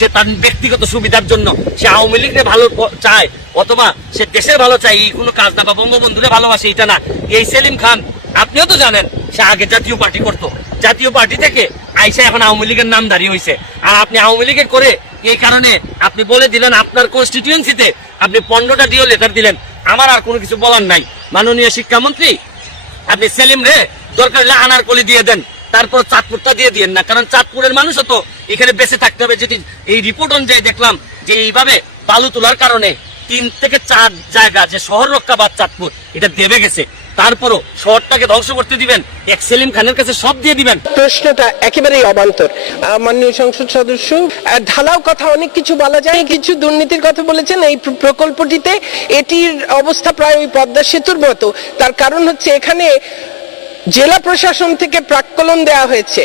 সে তার ব্যক্তিগত সুবিধার জন্য সে আওয়ামী লীগকে ভালো চায়, অথবা সে দেশের ভালো চায়, এই কোনো কাজ না বা বঙ্গবন্ধুরে ভালোবাসে, এটা না। এই সেলিম খান, আপনিও তো জানেন, সে আগে জাতীয় পার্টি করতো। জাতীয় পার্টি থেকে আইসা এখন আওয়ামী লীগের নাম দাঁড়িয়ে হয়েছে আর আপনি আওয়ামী লীগে করে এই কারণে আপনি বলে দিলেন, আপনার কনস্টিটিউয়েন্সিতে আপনি পনেরোটা দিয়েও লেটার দিলেন। আমার আর কোনো কিছু বলার নাই। মাননীয় শিক্ষামন্ত্রী, আপনি সেলিম রে দরকার হলে আনার কলি দিয়ে দেন, তারপর চাঁদপুরটা দিয়ে দিয়েন না। কারণ চাঁদপুরের মানুষও তো এখানে বেঁচে থাকতে হবে। যদি এই রিপোর্ট অনুযায়ী দেখলাম যে এইভাবে বালু তোলার কারণে তিন থেকে চার জায়গা যে শহর রক্ষা বা চাঁদপুর, এটা দেবে গেছে। তারপরও শহরটাকে ধ্বংস করতে দিবেন, এক সেলিম খানের কাছে সব দিয়ে দিবেন। প্রশ্নটা একেবারেই অবান্তর। মাননীয় সংসদ সদস্য ঢালাও কথা অনেক কিছু বলা যায়, কিছু দুর্নীতির কথা বলেছেন। এই প্রকল্পটিতে এটির অবস্থা প্রায় ওই পদ্মা সেতুর মতো। তার কারণ হচ্ছে এখানে জেলা প্রশাসন থেকে প্রাক্কলন দেওয়া হয়েছে।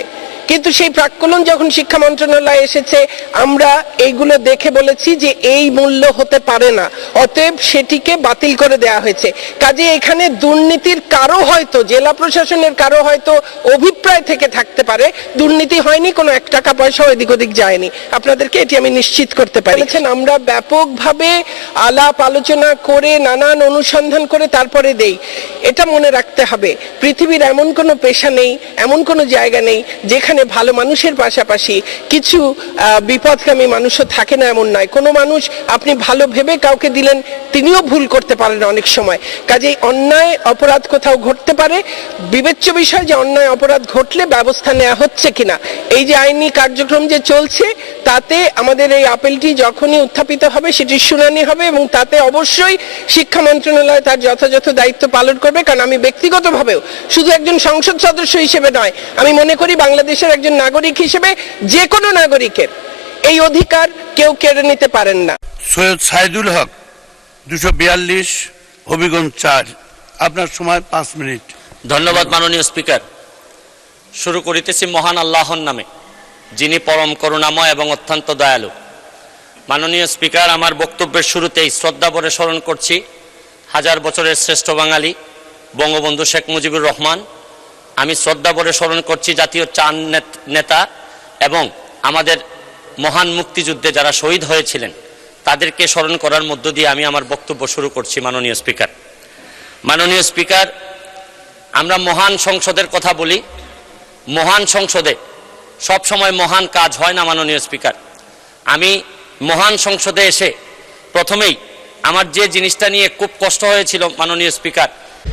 কিন্তু সেই প্রাক্কলন যখন শিক্ষা মন্ত্রণালয়ে এসেছে, আমরা এইগুলো দেখে বলেছি যে এই মূল্য হতে পারে না। অতএব সেটিকে বাতিল করে দেওয়া হয়েছে। কাজে এখানে দুর্নীতির কারও হয়তো, জেলা প্রশাসনের কারও হয়তো অভিপ্রায় থেকে থাকতে পারে। দুর্নীতি হয়নি, কোনো এক টাকা পয়সাও এদিক ওদিক যায়নি। আপনাদেরকে এটি আমি নিশ্চিত করতে পারি। আমরা ব্যাপকভাবে আলাপ আলোচনা করে, নানান অনুসন্ধান করে তারপরে দেই। এটা মনে রাখতে হবে, পৃথিবীর এমন কোনো পেশা নেই, এমন কোনো জায়গা নেই, যেখানে ভালো মানুষের পাশাপাশি কিছু আহ, বিপদগামী মানুষও থাকে না এমন নয়। কোনো মানুষ আপনি ভালো ভেবে কাউকে দিলেন তিনিও ভুল করতে পারেন অনেক সময়। কাজেই অন্যায় অপরাধ কোথাও ঘটতে পারে। বিবেচ্য বিষয় যে অন্যায় অপরাধ ঘটলে ব্যবস্থা নেওয়া হচ্ছে কিনা। এই যে আইনি কার্যক্রম যে চলছে তাতে আমাদের এই আপেলটি যখনই উত্থাপিত হবে সেটির শুনানি হবে এবং তাতে অবশ্যই শিক্ষা মন্ত্রণালয় তার যথাযথ দায়িত্ব পালন করবে। কারণ আমি ব্যক্তিগতভাবেও শুধু একজন সংসদ সদস্য হিসেবে নয় আমি মনে করি বাংলাদেশের একজন নাগরিক হিসেবে যে কোনো নাগরিকের এই অধিকার কেউ কেড়ে নিতে পারেন না। সৈয়দ সাইদুল হক দুশো বিয়াল্লিশ হবিগঞ্জ চার। আপনার সময় পাঁচ মিনিট। ধন্যবাদ মাননীয় স্পিকার। শুরু করিতেছি মহান আল্লাহর নামে যিনি পরম করুণাময় এবং অত্যন্ত দয়ালু। মাননীয় স্পিকার আমার বক্তব্যের শুরুতেই শ্রদ্ধা ভরে স্মরণ করছি হাজার বছরের শ্রেষ্ঠ বাঙালি বঙ্গবন্ধু শেখ মুজিবুর রহমান আমি শ্রদ্ধা ভরে স্মরণ করছি জাতীয় নেত- নেতা এবং আমাদের মহান মুক্তিযুদ্ধে যারা শহীদ হয়েছিলেন, তাদেরকে স্মরণ করার মধ্য দিয়ে আমি আমার বক্তব্য শুরু করছি মাননীয় স্পিকার। মাননীয় স্পিকার, আমরা মহান সংসদের কথা বলি। মহান সংসদে সব সময় মহান কাজ হয় না মাননীয় স্পিকার। আমি মহান সংসদে এসে প্রথমেই আমার যে জিনিসটা নিয়ে খুব কষ্ট হয়েছিল মাননীয় স্পিকার।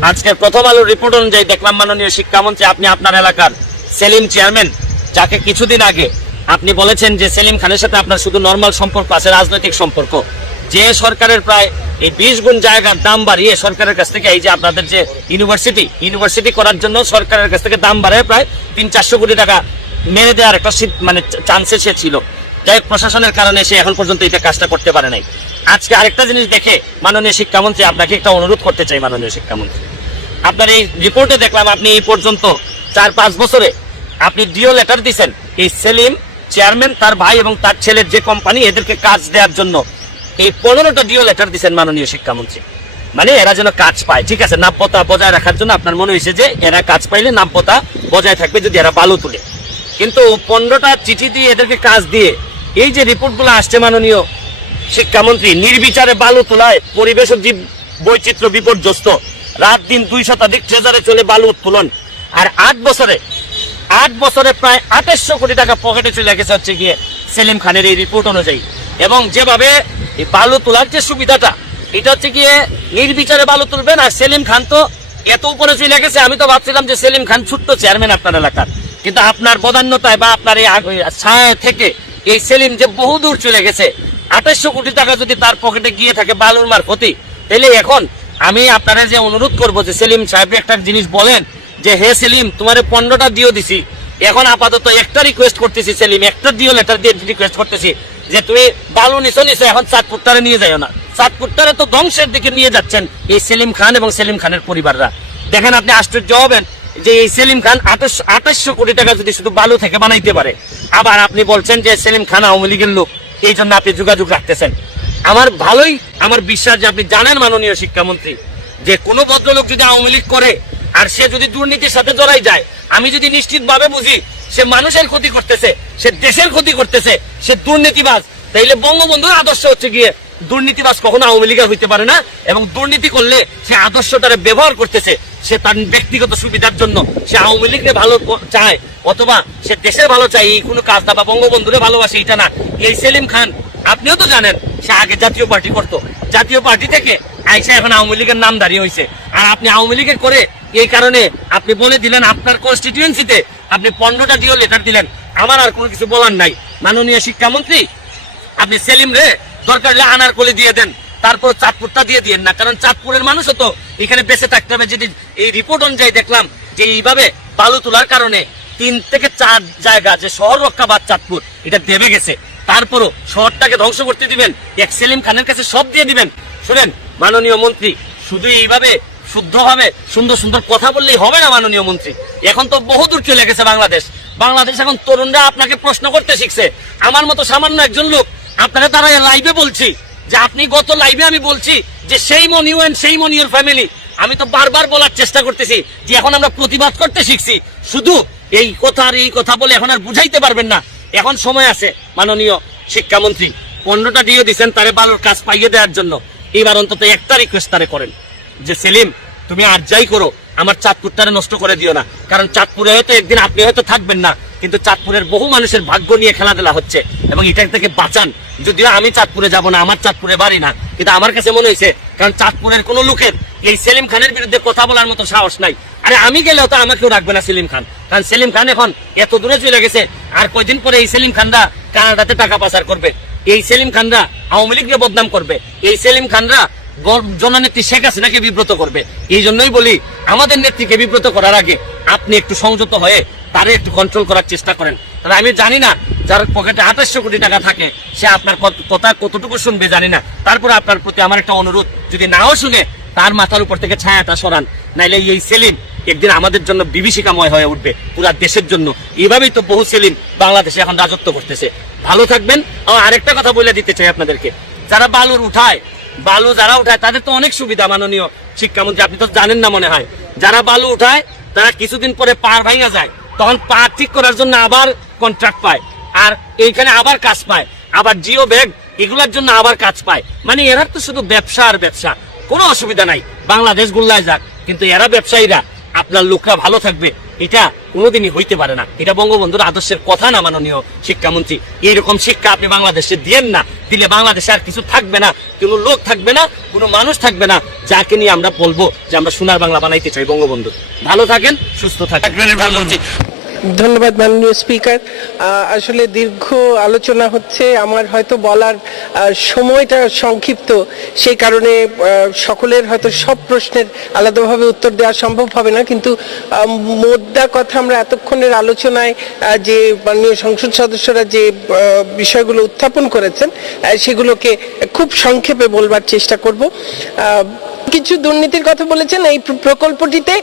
আজকের প্রথম আলোর রিপোর্ট অনুযায়ী দেখলাম মাননীয় শিক্ষামন্ত্রী, আপনি আপনার এলাকার সেলিম চেয়ারম্যান, যাকে কিছুদিন আগে আপনি বলেছেন যে সেলিম খানের সাথে আপনার শুধু নর্মাল সম্পর্ক আছে, রাজনৈতিক সম্পর্ক। যে সরকারের প্রায় এই বিশ গুণ জায়গার দাম বাড়িয়ে সরকারের কাছ থেকে এই যে আপনাদের যে ইউনিভার্সিটি ইউনিভার্সিটি করার জন্য সরকারের কাছ থেকে দাম বাড়ায় প্রায় তিন চারশো কোটি টাকা মেরে দেওয়ার একটা মানে চান্সে সে ছিল। যাই প্রশাসনের কারণে সে এখন পর্যন্ত এটা কাজটা করতে পারে নাই। আজকে আরেকটা জিনিস দেখে মাননীয় শিক্ষামন্ত্রী আপনাকে একটা অনুরোধ করতে চাই, মাননীয় শিক্ষামন্ত্রী। আপনার এই রিপোর্টে দেখলাম আপনি এই পর্যন্ত চার পাঁচ বছরে আপনি ডিও লেটার দিছেন। এই সেলিম চেয়ারম্যান, তার ভাই এবং তার ছেলের যে কোম্পানি এদেরকে কাজ দেওয়ার জন্য এই পনেরোটা ডিও লেটার দিচ্ছেন মাননীয় শিক্ষামন্ত্রী। মানে এরা যেন কাজ পায়, ঠিক আছে? নাব্যতা বজায় রাখার জন্য আপনার মনে হয়েছে যে এরা কাজ পাইলে নাব্যতা বজায় থাকবে যদি এরা বালু তুলে। কিন্তু পনেরোটা চিঠি দিয়ে এদেরকে কাজ দিয়ে এই যে রিপোর্টগুলো আসছে মাননীয় শিক্ষামন্ত্রী, নির্বিচারে বালু তোলায় পরিবেশ জীব বৈচিত্র্য বিপর্যস্ত। রাত দিন দুই শতাধিক ট্রেজারে চলে বালু উত্তোলন। আর আট বছরে আট বছরে প্রায় আঠাশশো কোটি টাকা পকেটে চলে গেছে হচ্ছে গিয়ে সেলিম খানের এই রিপোর্ট অনুযায়ী। এবং যেভাবে এই বালু তোলার যে সুবিধাটা, এটা হচ্ছে গিয়ে নির্বিচারে বালু তুলবেন। আর সেলিম খান তো এত উপরে চলে গেছে, আমি তো ভাবছিলাম যে সেলিম খান ছোট্ট চেয়ারম্যান আপনার এলাকার। কিন্তু আপনার বদান্যতায় বা আপনার এই ছায়া থেকে এই সেলিম যে বহু দূর চলে গেছে আঠাশশো কোটি টাকা যদি তার পকেটে গিয়ে থাকে বালুর মার ক্ষতি তাহলে এখন আমি আপনারা যে অনুরোধ করব যে সেলিম সাহেব একটা জিনিস বলেন, যে হে সেলিম, তোমার পনেরোটা দিও দিছি। এখন আপাতত একটা রিকোয়েস্ট করতেছি সেলিম, একটা দিও লেটার দিয়ে রিকোয়েস্ট করতেছি, যে তুমি বালু নিছো নিছো, এখন চাঁদপুরটারে নিয়ে যাও না। চাঁদপুরটারে তো ধ্বংসের দিকে নিয়ে যাচ্ছেন এই সেলিম খান এবং সেলিম খানের পরিবাররা। দেখেন আপনি আশ্চর্য হবেন যে এই সেলিম খান আঠাশশো কোটি টাকা যদি শুধু বালু থেকে বানাইতে পারে, আবার আপনি বলছেন যে সেলিম খান আওয়ামী লীগের লোক, এই জন্য আপনি যোগাযোগ রাখতেছেন। আমার ভালোই, আমার বিশ্বাস যে আপনি জানেন মাননীয় শিক্ষামন্ত্রী, যে কোনো ভদ্রলোক যদি আওয়ামী লীগ করে, আর সে যদি দুর্নীতির সাথে জড়াই যায়, আমি যদি নিশ্চিতভাবে বুঝি সে মানুষের ক্ষতি করতেছে, সে দেশের ক্ষতি করতেছে, সে দুর্নীতিবাজ, তাইলে বঙ্গবন্ধুর আদর্শ হচ্ছে গিয়ে দুর্নীতিবাজ কখনো আওয়ামী লীগের হইতে পারে না, এবং দুর্নীতি করলে সে আদর্শটারে ব্যবহার করতেছে, সে তার ব্যক্তিগত সুবিধার জন্য। সে আওয়ামী লীগকে ভালো চায়, অথবা সে দেশের ভালো চায়, এই কোনো কাজ না বা বঙ্গবন্ধুরে ভালোবাসে এটা না। এই সেলিম খান, আপনিও তো জানেন, সে আগে জাতীয় পার্টি করতো। জাতীয় পার্টি থেকে আইসা এখন আওয়ামী লীগের নাম দাঁড়িয়ে হয়েছে আর আপনি আওয়ামী লীগের করে এই কারণে আপনি বলে দিলেন, আপনার কনস্টিটিউয়েন্সিতে আপনি পনেরোটা দিয়েও লেটার দিলেন। আমার আর কোনো কিছু বলার নাই। মাননীয় শিক্ষামন্ত্রী, আপনি সেলিম রে দরকার হলে আনার কোলে দিয়ে দেন, তারপর চাঁদপুরটা দিয়ে দিয়েন না, কারণ চাঁদপুরের মানুষও তো এখানে বেঁচে থাকতে হবে। যেটি এই রিপোর্ট অনুযায়ী দেখলাম যে এইভাবে বালু তোলার কারণে তিন থেকে চার জায়গা যে শহর রক্ষা বা চাঁদপুর, এটা দেবে গেছে। তারপরও শহরটাকে ধ্বংস করতে দিবেন এক সেলিম খানের কাছে সব দিয়ে দিবেন। শুনেন, মাননীয় মন্ত্রী, শুধু এইভাবে শুদ্ধভাবে সুন্দর সুন্দর কথা বললেই হবে না, মাননীয় মন্ত্রী। এখন তো বহুদূর চলে গেছে বাংলাদেশ। বাংলাদেশ এখন তরুণরা আপনাকে প্রশ্ন করতে শিখছে। আমার মতো সামান্য একজন লোক আপনারা তারা লাইভে বলছি, যে আপনি গত লাইভে আমি বলছি যে সেই মনিউ এন্ড সেই মনিউর ফ্যামিলি আমি তো বারবার বলার চেষ্টা করতেছি যে এখন আমরা প্রতিবাদ করতে শিখছি। শুধু এই কথা আর এই কথা বলে এখন আর বুঝাইতে পারবেন না। এখন সময় আছে, মাননীয় শিক্ষামন্ত্রী পনেরোটা দিয়ে দিচ্ছেন তারে বালোর কাজ পাইয়ে দেওয়ার জন্য। এবার অন্তত একটা রিকোয়েস্ট তারে করেন, যে সেলিম, তুমি আর যাই করো, আমার চাঁদপুরটারে নষ্ট করে দিও না। কারণ চাঁদপুরে হয়তো একদিন আপনি হয়তো থাকবেন না। কিন্তু চাঁদপুরের বহু মানুষের ভাগ্য নিয়ে খেলাধুলা হচ্ছে এবং এটা থেকে বাঁচান। যদিও আমি চাঁদপুরে যাব না, আমার চাঁদপুরে বাড়ি না, কিন্তু আমার কাছে মনে হয়েছে, কারণ চাঁদপুরের কোনো লোকের এই সেলিম খানের বিরুদ্ধে কথা বলার মতো সাহস নাই। আরে আমি গেলেও তো আমাকেও রাখবে না সেলিম খান। কারণ সেলিম খান এখন এত দূরে চলে গেছে, আর কয়দিন পরে এই সেলিম খানরা কানাডাতে টাকা পাচার করবে। এই সেলিম খানরা আওয়ামী লীগকে বদনাম করবে। এই সেলিম খানরা জননেত্রী শেখ হাসিনাকে বিব্রত করবে। এই জন্যই বলি, আমাদের নেত্রীকে বিব্রত করার আগে আপনি একটু সংযত হয়ে তারে একটু কন্ট্রোল করার চেষ্টা করেন। তাহলে আমি জানি না যার পকেটে আঠাশশো কোটি টাকা থাকে, সে আপনার কথা কতটুকু শুনবে জানি না। তারপরে আপনার প্রতি আমার একটা অনুরোধ, যদি নাও শুনে তার মাথার উপর থেকে ছায়াটা সরান, নাইলে এই সেলিম একদিন আমাদের জন্য বিভীষিকাময় হয়ে উঠবে পুরা দেশের জন্য। এইভাবেই তো বহু সেলিম বাংলাদেশে এখন রাজত্ব করতেছে। ভালো থাকবেন। ও আরেকটা কথা বলে দিতে চাই আপনাদেরকে। যারা বালুর উঠায়, বালু যারা উঠায়, তাদের তো অনেক সুবিধা মাননীয় শিক্ষামন্ত্রী, আপনি তো জানেন না মনে হয়। যারা বালু উঠায়, তারা কিছুদিন পরে পার ভাঙা যায়। তখন পা ঠিক করার জন্য আবার কন্ট্রাক্ট পায়। আর এইখানে আবার কাজ পায়। আবার জিও ব্যাগ, এগুলার জন্য আবার কাজ পায়। মানে এরা তো শুধু ব্যবসা আর ব্যবসা। কোনো অসুবিধা নাই। বাংলাদেশ গুল্লায় যাক। কিন্তু এরা ব্যবসায়ীরা। আপনার লোকরা ভালো থাকবে। এটা কোনোদিনই হইতে পারে না। এটা বঙ্গবন্ধুর আদর্শের কথা না মাননীয় শিক্ষামন্ত্রী। এইরকম শিক্ষা আপনি বাংলাদেশে দিয়েন না দিলে বাংলাদেশে আর কিছু থাকবে না কোনো লোক থাকবে না কোনো মানুষ থাকবে না যাকে নিয়ে আমরা বলব যে আমরা সোনার বাংলা বানাইতে চাই বঙ্গবন্ধু ভালো থাকেন সুস্থ থাকেন। ধন্যবাদ মাননীয় স্পিকার। আসলে দীর্ঘ আলোচনা হচ্ছে, আমার হয়তো বলার সময়টা সংক্ষিপ্ত। সেই কারণে সকলের হয়তো সব প্রশ্নের আলাদাভাবে উত্তর দেওয়া সম্ভব হবে না, কিন্তু মোদ্দা কথা আমরা এতক্ষণের আলোচনায় যে মাননীয় সংসদ সদস্যরা যে বিষয়গুলো উত্থাপন করেছেন সেগুলোকে খুব সংক্ষেপে বলবার চেষ্টা করব। কিছু দুর্নীতির কথা বলেছেন এই প্রকল্পটিতে।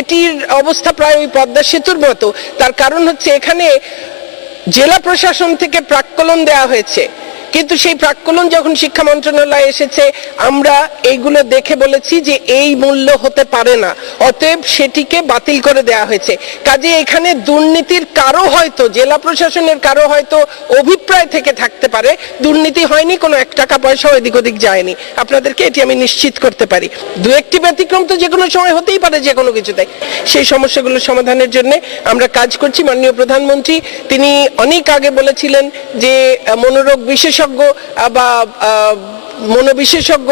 এটির অবস্থা প্রায় ওই পদ্মা সেতুর মতো। তার কারণ হচ্ছে এখানে জেলা প্রশাসন থেকে প্রাক্কলন দেওয়া হয়েছে। কিন্তু সেই প্রাক্কলন যখন শিক্ষা মন্ত্রণালয়ে এসেছে, আমরা এইগুলো দেখে বলেছি যে এই মূল্য হতে পারে না। অতএব সেটিকে বাতিল করে দেওয়া হয়েছে। কাজে এখানে দুর্নীতির কারও হয়তো, জেলা প্রশাসনের কারও হয়তো অভিপ্রায় থেকে থাকতে পারে। দুর্নীতি হয়নি, কোনো এক টাকা পয়সা এদিক ওদিক যায়নি। আপনাদেরকে এটি আমি নিশ্চিত করতে পারি। দু একটি ব্যতিক্রম তো যে কোনো সময় হতেই পারে যে কোনো কিছুতে। সেই সমস্যাগুলো সমাধানের জন্য আমরা কাজ করছি। মাননীয় প্রধানমন্ত্রী, তিনি অনেক আগে বলেছিলেন যে মনোরোগ বিশেষজ্ঞ আহ, বা মনোবিশেষজ্ঞ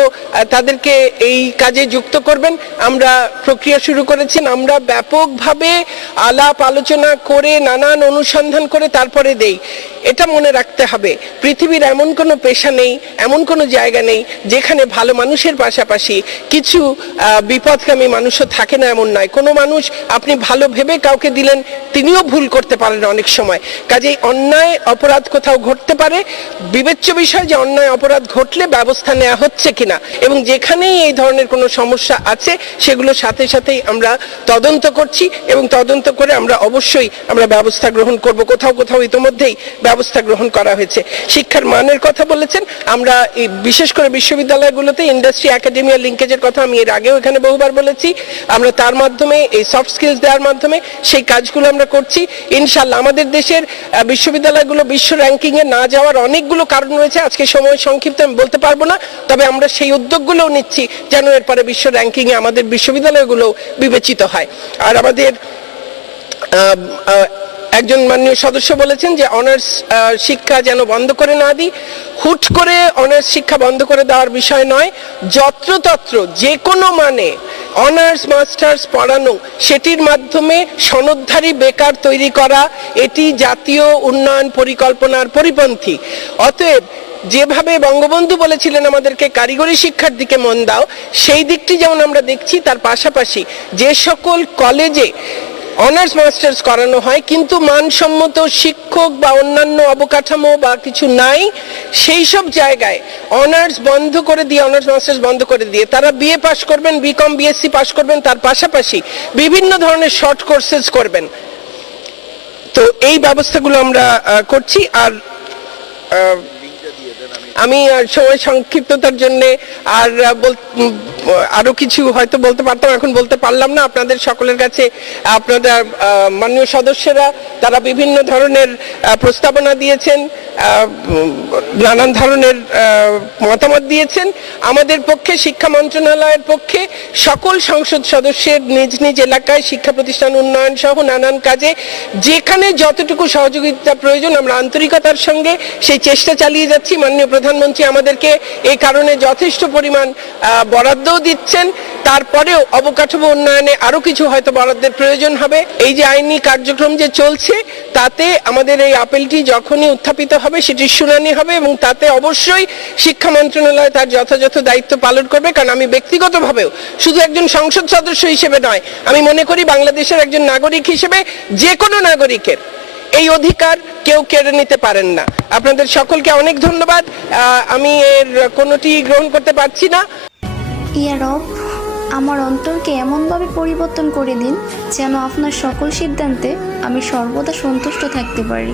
তাদেরকে এই কাজে যুক্ত করবেন। আমরা প্রক্রিয়া শুরু করেছেন আমরা ব্যাপকভাবে আলাপ আলোচনা করে নানান অনুসন্ধান করে তারপরে দেই। এটা মনে রাখতে হবে। পৃথিবীর এমন কোনো পেশা নেই এমন কোনো জায়গা নেই যেখানে ভালো মানুষের পাশাপাশি কিছু আহ, বিপদগামী মানুষও থাকে না এমন নয়। কোনো মানুষ আপনি ভালো ভেবে কাউকে দিলেন তিনিও ভুল করতে পারেন অনেক সময়। কাজেই অন্যায় অপরাধ কোথাও ঘটতে পারে। বিবেচ্য বিষয় যে অন্যায় অপরাধ ঘটলে ব্যবস্থা ব্যবস্থা নেওয়া হচ্ছে কিনা এবং যেখানেই এই ধরনের কোনো সমস্যা আছে সেগুলো সাথে সাথেই আমরা তদন্ত করছি এবং তদন্ত করে আমরা অবশ্যই আমরা ব্যবস্থা গ্রহণ করব। কোথাও কোথাও ইতোমধ্যেই ব্যবস্থা গ্রহণ করা হয়েছে। শিক্ষার মানের কথা বলেছেন। আমরা বিশেষ করে বিশ্ববিদ্যালয়গুলোতে ইন্ডাস্ট্রি একাডেমিয়া লিঙ্কেজের কথা আমি এর আগেও এখানে বহুবার বলেছি। আমরা তার মাধ্যমে, এই সফট স্কিলস দেওয়ার মাধ্যমে সেই কাজগুলো আমরা করছি। ইনশাল্লাহ আমাদের দেশের বিশ্ববিদ্যালয়গুলো বিশ্ব র্যাঙ্কিংয়ে না যাওয়ার অনেকগুলো কারণ রয়েছে। আজকে সময় সংক্ষিপ্ত আমি বলতে পারব না। তবে আমরা সেই উদ্যোগগুলোও নিচ্ছি যেন এরপরে বিশ্ব র্যাঙ্কিংয়ে আমাদের বিশ্ববিদ্যালয়গুলো বিবেচিত হয়। আর আমাদের একজন মাননীয় সদস্য বলেছেন যে অনার্স শিক্ষা যেন বন্ধ করে না দিই। হুট করে অনার্স শিক্ষা বন্ধ করে দেওয়ার বিষয় নয়, যত্রতত্র যে কোনো মানে অনার্স, মাস্টার্স পড়ানো, সেটির মাধ্যমে সনদধারী বেকার তৈরি করা, এটি জাতীয় উন্নয়ন পরিকল্পনার পরিপন্থী। অতএব যেভাবে বঙ্গবন্ধু বলেছিলেন আমাদেরকে কারিগরি শিক্ষার দিকে মন দাও, সেই দিকটি যেমন আমরা দেখছি, তার পাশাপাশি যে সকল কলেজে অনার্স মাস্টার্স করানো হয়, কিন্তু মানসম্মত শিক্ষক বা অন্যান্য অবকাঠামো বা কিছু নাই, সেই সব জায়গায় অনার্স বন্ধ করে দিয়ে অনার্স মাস্টার্স বন্ধ করে দিয়ে, তারা বিএ পাস করবেন বিকম বিএসসি পাস করবেন, তার পাশাপাশি বিভিন্ন ধরনের শর্ট কোর্সেস করবেন। তো এই ব্যবস্থাগুলো আমরা করছি, আর আমি সময় সংক্ষিপ্ততার জন্যে আর আরও কিছু হয়তো বলতে পারতাম, এখন বলতে পারলাম না। আপনাদের সকলের কাছে, আপনাদের মাননীয় সদস্যরা, তারা বিভিন্ন ধরনের প্রস্তাবনা দিয়েছেন। নানান ধরনের মতামত দিয়েছেন। আমাদের পক্ষে, শিক্ষা মন্ত্রণালয়ের পক্ষে সকল সংসদ সদস্যের নিজ নিজ এলাকায় শিক্ষা প্রতিষ্ঠান উন্নয়ন সহ নানান কাজে যেখানে যতটুকু সহযোগিতা প্রয়োজন, আমরা আন্তরিকতার সঙ্গে সেই চেষ্টা চালিয়ে যাচ্ছি। মাননীয় প্রধানমন্ত্রী আমাদেরকে এই কারণে যথেষ্ট পরিমাণ বরাদ্দও দিচ্ছেন। তারপরেও অবকাঠামো উন্নয়নে আরও কিছু হয়তো বরাদ্দের প্রয়োজন হবে। এই যে আইনি কার্যক্রম যে চলছে, তাতে আমাদের এই আপেলটি যখনই উত্থাপিত হবে, সেটির শুনানি হবে এবং তাতে অবশ্যই শিক্ষা মন্ত্রণালয় তার যথাযথ দায়িত্ব পালন করবে। কারণ আমি ব্যক্তিগতভাবেও শুধু একজন সংসদ সদস্য হিসেবে নয়, আমি মনে করি বাংলাদেশের একজন নাগরিক হিসেবে যে কোনো নাগরিকের এই অধিকার কেউ কেড়ে নিতে পারেন না। আপনাদের সকলকে অনেক ধন্যবাদ। আমি এর কোনোটি গ্রহণ করতে পারছি না। ইয়া আমার অন্তরকে এমনভাবে পরিবর্তন করে দিন যেন আপনার সকল সিদ্ধান্তে আমি সর্বদা সন্তুষ্ট থাকতে পারি।